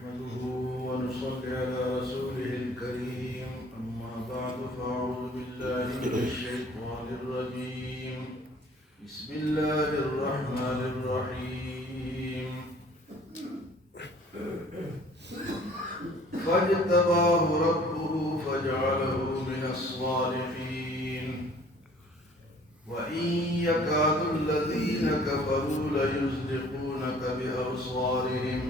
نحمده ونصلي على رسوله الكريم أما بعد فأعوذ بالله من الشيطان الرجيم بسم الله الرحمن الرحيم فاجتباه ربه فجعله من الصالحين وإن يكاد الذين كفروا ليزلقونك بأبصارهم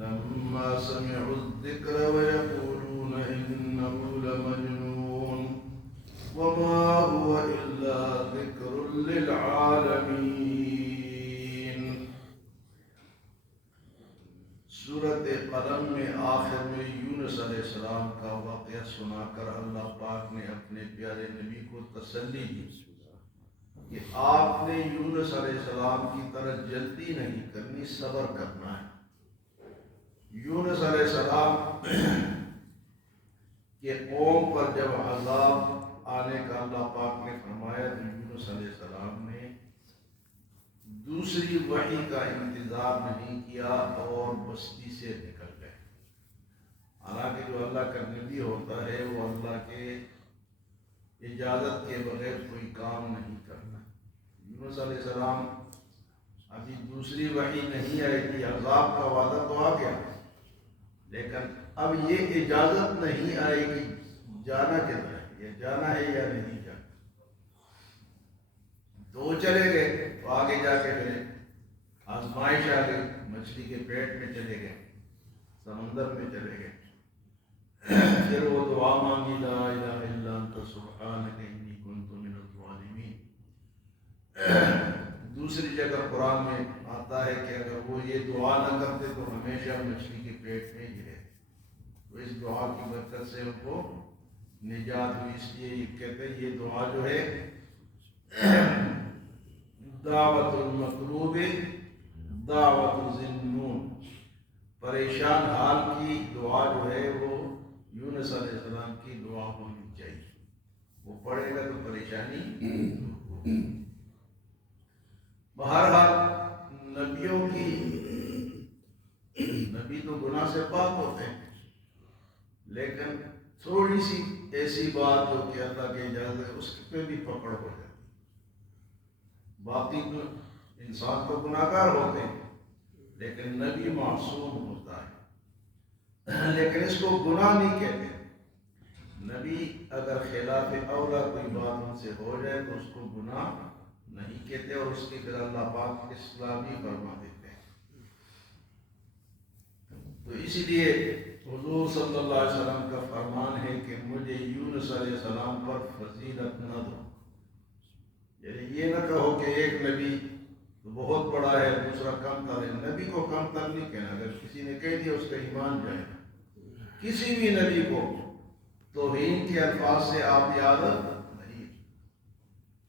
لما سمعوا الذكر ويقولون إنه لمجنون وما هو إلا ذكر للعالمين. سورۃ قلم میں آخر میں یونس علیہ السلام کا واقعہ سنا کر اللہ پاک نے اپنے پیارے نبی کو تسلی دی کہ آپ نے یونس علیہ السلام کی طرح جلدی نہیں کرنی، صبر کرنا ہے. یونس علیہ السلام کے قوم پر جب عذاب آنے کا اللہ پاک نے فرمایا تو یونس علیہ السلام نے دوسری وحی کا انتظار نہیں کیا اور بستی سے نکل گئے. حالانکہ جو اللہ کا نبی ہوتا ہے وہ اللہ کے اجازت کے بغیر کوئی کام نہیں کرتا. یونس علیہ السلام ابھی دوسری وحی نہیں آئی تھی، عذاب کا وعدہ تو آ گیا، لیکن اب یہ اجازت نہیں آئے کہ جانا کدھر ہے، یہ جانا ہے یا نہیں جانا. تو چلے گئے تو آگے جا کے پھر آزمائش آ گئی، مچھلی کے پیٹ میں چلے گئے، سمندر میں چلے گئے. پھر وہ دعا مانگی، لا الہ الا انت سبحانک انی کنت من الظالمین. دوسری جگہ قرآن میں آتا ہے کہ اگر وہ یہ دعا نہ کرتے تو ہمیشہ مچھلی کے پیٹ میں ہی رہتے. تو اس دعا کی برکت سے ان کو نجات ہوئی. اس لیے یہ کہتے ہیں یہ دعا جو ہے دعوت المطلوب دعوت ذنون، پریشان حال کی دعا جو ہے وہ یونس علیہ السلام کی دعا ہونی چاہیے. وہ پڑھے گا تو پریشانی دور ہوگی. بہرحال نبی تو گناہ سے پاک ہوتے ہیں، لیکن تھوڑی سی ایسی بات جو کہ اللہ کی اجازت ہے اس پہ بھی پکڑ ہو جاتی. باقی تو انسان تو گناہ گار ہوتے ہیں، لیکن نبی معصوم ہوتا ہے. لیکن اس کو گناہ نہیں کہتے. نبی اگر خلاف اولا کوئی بات ان سے ہو جائے تو اس کو گناہ نہیں کہتے، اور اس کی پھر اللہ پاک اصلاح بھی فرما دیتے ہیں. تو اسی لیے حضور صلی اللہ علیہ وسلم کا فرمان ہے کہ مجھے یونس علیہ السلام پر فضیلت نہ دو. یعنی یہ نہ کہو کہ ایک نبی تو بہت بڑا ہے دوسرا کم تر ہے. نبی کو کم تر نہیں کہنا. اگر کسی نے کہہ دیا اس کا ایمان جائے. کسی بھی نبی کو توہین کے الفاظ سے آپ یاد نہیں.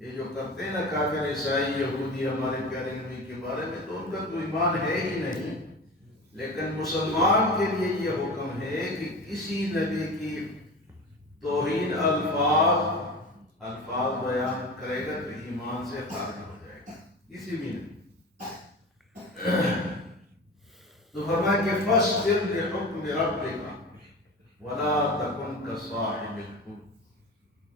یہ جو کرتے ہیں نا کافر عیسائی یہودی ہمارے پیارے نبی کے بارے میں، تو ان کا تو ایمان ہے ہی نہیں. لیکن مسلمان کے لیے یہ حکم ہے کہ کسی نبی کی توہین الفاظ بیان کرے گا تو ایمان سے خارج ہو جائے گا. کسی بھی نبی. تو فرمایا کہ فاصبر لحکم ربک ولا تکن کصاحب الحوت.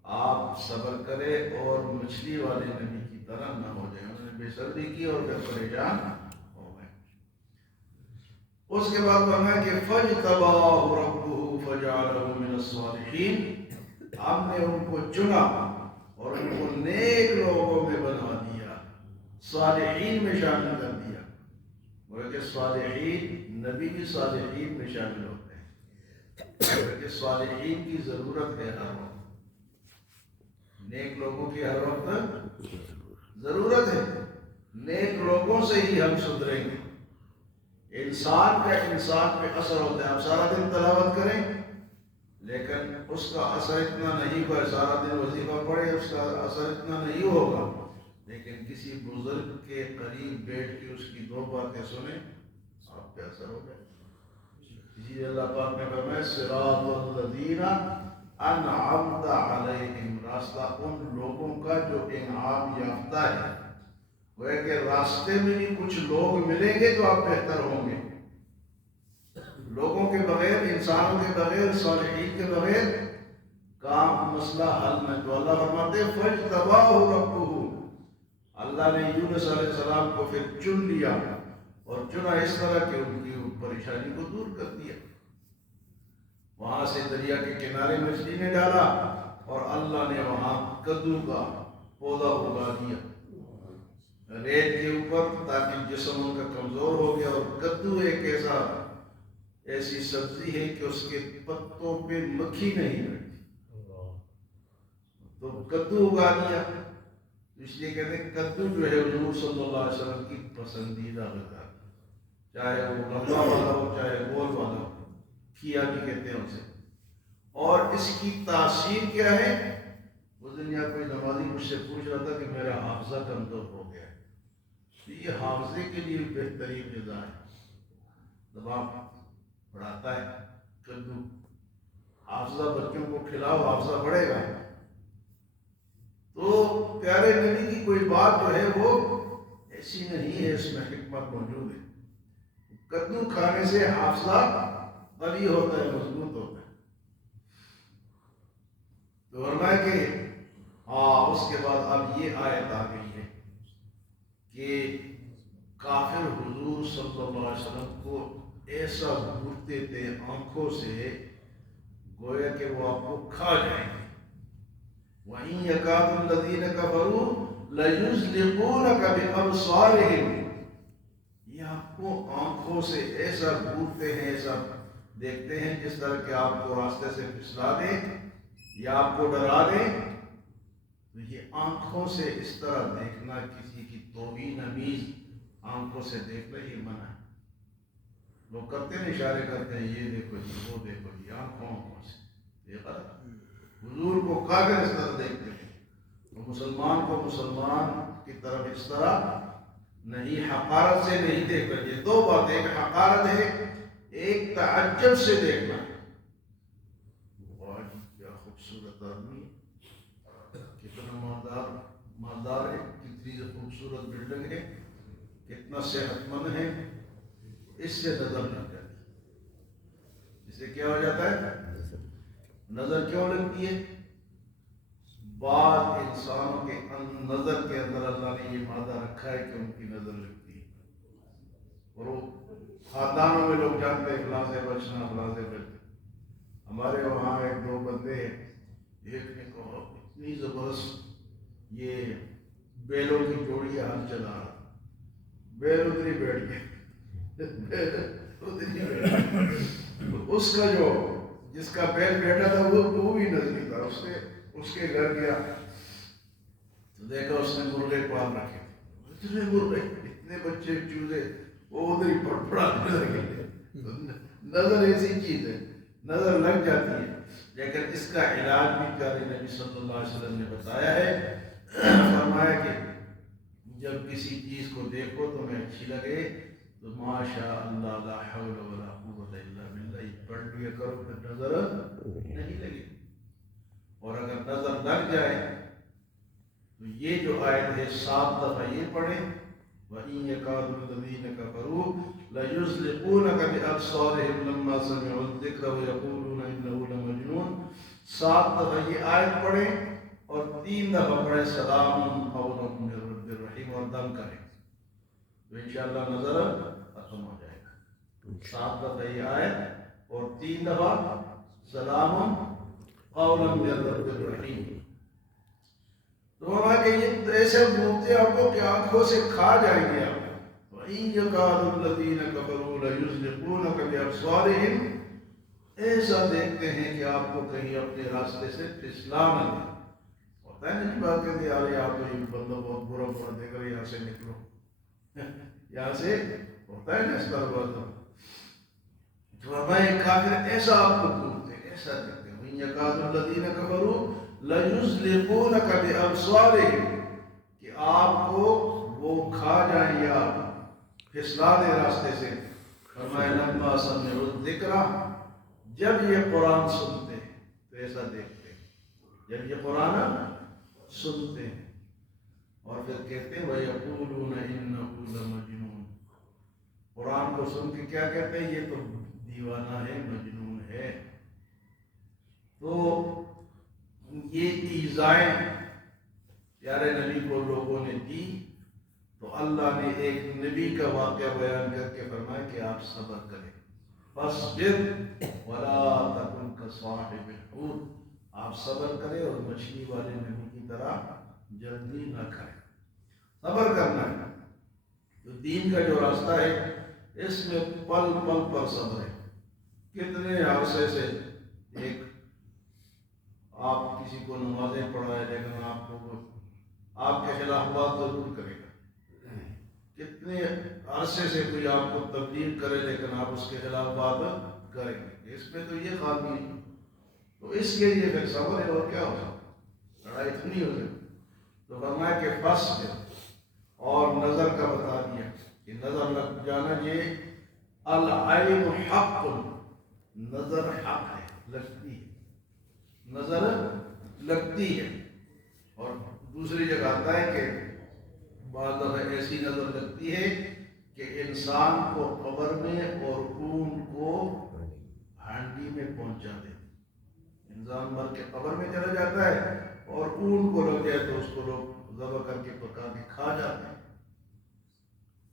آپ صبر کرے اور مچھلی والے نبی کی طرح نہ ہو جائے. انہوں نے بے صبری کی اور پھر پریشان ہو گئے. اس کے بعد فرمایا کہ فاجتباہ ربہ فجعلہ من الصالحین. ہم نے ان کو چنا اور ان کو نیک لوگوں میں بنا دیا، صالحین میں شامل کر دیا. کہ صالحین نبی بھی صالحین میں شامل ہوتے ہیں، کہ صالحین کی ضرورت ہے ہر وقت. نیک لوگوں کی ہر وقت ضرورت ہے. نیک لوگوں سے ہی ہم سدھریں گے. انسان کا انسان پہ اثر ہوتا ہے. آپ سارا دن تلاوت کریں لیکن اس کا اثر اتنا نہیں ہوگا. سارا دن وظیفہ پڑھے اس کا اثر اتنا نہیں ہوگا. لیکن کسی بزرگ کے قریب بیٹھ کے اس کی دو باتیں سنیں آپ پہ اثر ہو جائے. اسی لیے اللہ پاک نے فرمایا صراط الذین انعمت علیہم، راستہ ان لوگوں کا جو انعام یافتہ ہے. وہ ہے کہ راستے میں بھی کچھ لوگ ملیں گے تو آپ بہتر ہوں گے. کے بغیر، انسانوں کے بغیر، صالحین کے بغیر کام مسئلہ حل نہ۔ تو اللہ فرماتے فاجتباہ ربہ، اللہ نے یونس علیہ السلام کو پھر چن لیا، اور چنا اس طرح کہ ان کی پریشانی کو دور کر دیا۔ وہاں سے دریا کے کنارے مچھلی نے ڈالا، اور اللہ نے وہاں کدو کا پودا اگا دیا ریت کے اوپر، تاکہ جسم ان کا کمزور ہو گیا۔ اور کدو ایک ایسی سبزی ہے کہ اس کے پتوں پہ مکھی نہیں بیٹھتی، تو کدو اگا دیا۔ اس لیے کہتے ہیں کدو جو ہے حضور صلی اللہ علیہ وسلم کی پسندیدہ غذا، چاہے وہ لمبا والا ہو چاہے گول والا ہو، کھیا بھی کہتے ہیں اسے۔ اور اس کی تاثیر کیا ہے؟ اس دن یا کوئی نمازی مجھ سے پوچھ رہا تھا کہ میرا حافظہ کمزور ہو گیا ہے، تو یہ حافظے کے لیے بہترین غذا ہے۔ جب آپ پڑھاتا ہے کدو، حافظہ بچوں کو کھلاؤ، حافظہ بڑھے گا۔ تو پیارے نبی کی کوئی بات جو ہے وہ ایسی نہیں ہے، اس میں حکمت موجود ہے۔ کدو کھانے سے حافظہ قوی ہوتا ہے، مضبوط ہوتا ہے۔ تو فرمایا کہ اس کے بعد اب یہ آیت آ گئی ہے کہ کافر حضور صلی اللہ علیہ وسلم کو ایسا گھورتے تھے آنکھوں سے گویا کہ وہ آپ کو کھا جائیں گے۔ وَإِن يَكَادُ الَّذِينَ كَفَرُوا لَيُزْلِقُونَكَ بِأَبْصَارِهِمْ، یہ آپ کو آنکھوں سے ایسا گھورتے ہیں، ایسا دیکھتے ہیں جس طرح کہ آپ کو راستے سے پھسلا دیں یا آپ کو ڈرا دیں۔ تو یہ آنکھوں سے اس طرح دیکھنا، کسی کی توہین آمیز آنکھوں سے دیکھنا، یہ منع ہے۔ لوگ کرتے ہیں، اشارے کرتے ہیں، یہ دیکھو جی، وہ دیکھو جی، آنکھوں سے، یہ غلط۔ حضور کو کافر اس طرح دیکھتے ہیں، تو مسلمان کو مسلمان کی طرف اس طرح نہیں، حقارت سے نہیں دیکھنا۔ یہ دو باتیں، ایک حقارت ہے، ایک تعجب سے دیکھنا ہے۔ کیا خوبصورت آدمی، کتنا مالدار ہے، کتنی خوبصورت بلڈنگ ہے، کتنا صحت مند ہے، اس سے نظر لگ جاتی ہے۔ اس سے کیا ہو جاتا ہے؟ نظر کیوں لگتی ہے؟ بعض انسانوں کے نظر کے اندر اللہ نے یہ مادہ رکھا ہے کہ ان کی نظر لگتی ہے، اور وہ خاندانوں میں لوگ جانتے ہیں فلاں سے بچنا، فلاں سے بچنا۔ ہمارے وہاں ایک دو بندے، ایک نے کہا اتنی زبردست یہ بیلوں کی جوڑی ہل چلا رہا، بیل ادھر ہی بیٹھ گئے، اس کا جو جس کا بیل بیٹھا تھا وہ بھی نزدیک تھا، اس کے گھر گیا تو دیکھا اس نے مرغے پال رکھے تھے، اتنے مرغے، اتنے بچے چوزے، وہ ادھر ہی پڑپڑانے لگے۔ نظر ایسی چیز ہے، نظر لگ جاتی ہے، لیکن اس کا علاج بھی پیارے نبی صلی اللہ علیہ وسلم نے بتایا ہے۔ فرمایا کہ جب کسی چیز کو دیکھو تمہیں اچھی لگے تو ماشاء اللہ لا حول ولا قوت الا باللہ پڑھ لیا کرو، پھر نظر نہیں لگے۔ اور اگر نظر لگ جائے تو یہ جو آیت ہے 7 دفعہ یہ پڑھیں، وَإِن يَكَادُ الَّذِينَ كَفَرُوا لَيُزْلِقُونَكَ بِأَبْصَارِهِمْ لَمَّا سَمِعُوا الذِّكْرَ وَيَقُولُونَ إِنَّهُ لَمَجْنُونٌ۔ 7 دفعہ یہ آیت پڑھیں اور 3 دفعہ پڑھیں سلام قول من رب الرحیم، اور دم کریں تو انشاءاللہ نظر ختم ہو جائے گا۔ 7 دفعہ یہ آیت اور 3 دفعہ سلام قول من رب الرحیم۔ تو ہمارے یہ ایسے مورتے آپ کو کہ آنکھوں سے کھا جائیں گے آپ۔ وَإِن يَكَادُ الَّذِينَ كَفَرُوا لَيُزْلِقُونَكَ بِأَبْصَارِهِمْ، ایسا دیکھتے ہیں کہ آپ کو کہیں اپنے راستے سے پھسلا نہ دیں۔ ہوتا ہے نا جی بات کہتے ہیں یار یہاں تو یہ بندہ بہت برا پڑ دے کر یہاں سے نکلو، یہاں سے ہوتا ہے نا اس طرح بات۔ تو ہمارے کافر ایسا آپ کو ڈھونڈتے ہیں، ایسا دیکھتے ہیں۔ وَإِن يَكَادُ الَّذِينَ كَفَرُوا لَيُزْلِقُونَكَ بِأَبْصَارِهِمْ، کہ آپ کو وہ کھا جائیں یا پھسلا دے راستے سے۔ فرمایا لَمَّا سَمِعُوا الذِّكْرَ، جب یہ قرآن سنتے ہیں تو ایسا دیکھتے ہیں، جب یہ قرآن سنتے ہیں اور پھر کہتے ہیں وَيَقُولُونَ إِنَّهُ لَمَجْنُونٌ، قرآن کو سن کے کیا کہتے ہیں؟ یہ تو دیوانہ ہے، مجنون ہے۔ تو یہ ایذائیں پیارے نبی کو لوگوں نے دی، تو اللہ نے ایک نبی کا واقعہ بیان کر کے فرمایا کہ آپ صبر کریں، فاصبر ولا تکن کصاحب الحوت، آپ صبر کریں اور مچھلی والے نبی کی طرح جلدی نہ کریں۔ صبر کرنا ہے تو دین کا جو راستہ ہے اس میں پل پل پر صبر ہے۔ کتنے عرصے سے ایک آپ کسی کو نمازیں پڑھائے لیکن آپ کو آپ کے خلاف بات ضرور کرے گا، کتنے عرصے سے کوئی آپ کو تبلیغ کرے لیکن آپ اس کے خلاف بات کریں گے، اس میں تو یہ خامی ہے۔ تو اس کے لیے پھر صبر ہے، اور کیا ہوگا، لڑائی تو نہیں ہو سکتی۔ تو فرمایا کہ فاصبر، اور نظر کا بتا دیا کہ نظر لگ جانا، یہ العین حق، نظر حق ہے، لگتی ہے، نظر لگتی ہے۔ اور دوسری جگہ آتا ہے کہ بعض دفعہ ایسی نظر لگتی ہے کہ انسان کو قبر میں اور خون کو ہانڈی میں پہنچا دے۔ انسان مر کے قبر میں چلا جاتا ہے اور خون کو لگ جائے تو اس کو لوگ ذبح کر کے پکا کے کھا جاتے ہیں۔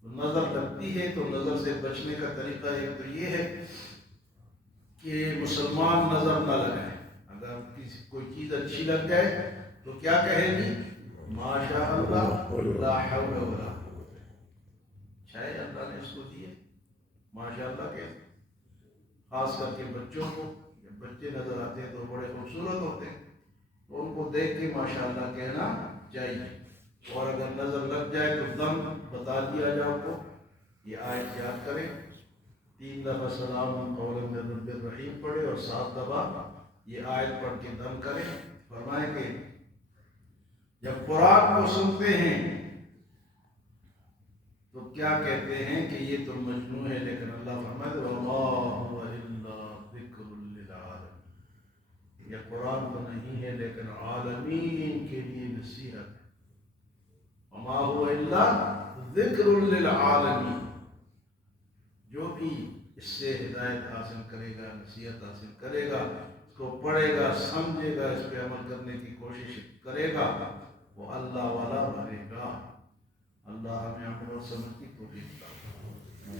تو نظر لگتی ہے، تو نظر سے بچنے کا طریقہ ایک تو یہ ہے کہ مسلمان نظر نہ لگائے۔ اگر کسی کوئی چیز اچھی لگ جائے تو کیا کہے گی، ماشاء اللہ لا حول ولا قوت، شاید اللہ نے اس کو دیے، ماشاء اللہ کہتے ہیں۔ خاص کر کے بچوں کو، جب بچے نظر آتے ہیں تو بڑے خوبصورت ہوتے ہیں، تو ان کو دیکھ کے ماشاء اللہ کہنا چاہیے۔ اور اگر نظر لگ جائے تو دم بتا دیا جائے آپ کو، یہ آیت یاد کریں، 3 دفعہ سلام قولا من رب الرحیم پڑھے اور 7 دفعہ یہ آیت پڑھ کے دم کریں۔ فرمائیں کہ جب قرآن کو سنتے ہیں تو کیا کہتے ہیں کہ یہ تو مجنون ہے، لیکن اللہ فرماتے وما هو الا ذکر للعالمین، یہ قرآن تو نہیں ہے لیکن عالمین کے لیے نصیحت ہے۔ وما هو الا ذکر للعالمین، جو بھی اس سے ہدایت حاصل کرے گا، نصیحت حاصل کرے گا، اس کو پڑھے گا، سمجھے گا، اس پہ عمل کرنے کی کوشش کرے گا، وہ اللہ والا بنے گا۔ اللہ ہمیں عمل و سمجھ کی توفیق عطا فرمائے۔